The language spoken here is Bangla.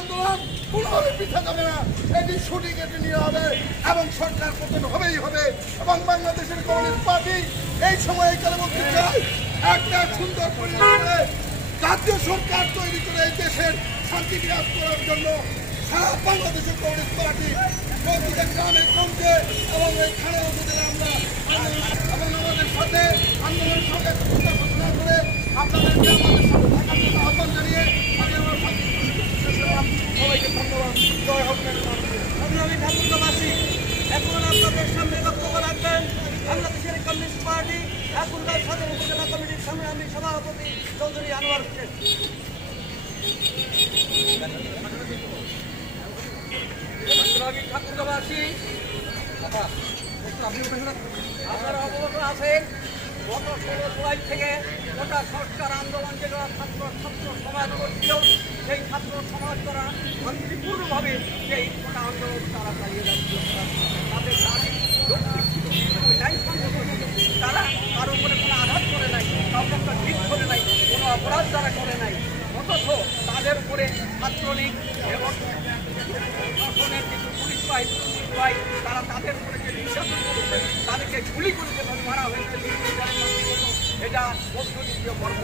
আন্দোলন কোনোভাবে পিছিয়ে যাবে না, এটি সঠিক এটি নিয়ে হবে এবং সরকার পতন হবেই হবে। এবং বাংলাদেশের কমিউনিস্ট পার্টি এই সময়ে কেন বলতে চাই, একটা সুন্দর পরিবেশে জাতীয় সরকার তৈরি করে এই দেশের শান্তি বিরাজ করার জন্য সারা বাংলাদেশের কমিউনিস্ট পার্টি প্রতিটা গ্রামে গঞ্জে এবং এই থানা উপজেলা আমরা এবং আমাদের সাথে আন্দোলনের সঙ্গে ঘোষণা করে আপনাদেরকে আমাদের সাথে থাকার জন্য আহ্বান জানিয়ে আমি আমার সবাইকে ধন্যবাদ। জয় হোক। সংগ্রামী ঠাকুরগাঁওবাসী, এখন আপনাদের সামনে বক্তব্য রাখবেন বাংলাদেশের কমিউনিস্ট পার্টি ঠাকুরগাঁও সদর উপজেলা কমিটির সংগ্রামী সভাপতি চৌধুরী আনোয়ার হোসেন। সংগ্রামী ঠাকুরগাঁওবাসী, আপনারা অবগত আছেন গত 16 জুলাই থেকে গোটা সংস্কার আন্দোলন যেগুলো ছাত্র সমাজ করছিল, সেই ছাত্র সমাজ তারা শান্তিপূর্ণভাবে সেই গোটা আন্দোলন তারা চালিয়ে যাচ্ছিল। তাদের দাবি যৌক্তিক ছিল, ন্যায়সঙ্গত ছিল। তারা তার উপরে কোনো আঘাত করে নাই, কাউকে একটা ঠিক করে নাই, কোনো অপরাধ তারা করে নাই। অথচ তাদের উপরে ছাত্রলীগ এবং শাসনের কিছু পুলিশ বাহিনী তারা তাদের উপরে যে নির্যাতন করেছে, তাদেরকে গুলি করে যেভাবে মারা হয়েছে, এটা মধ্যযুগীয় কর্ম।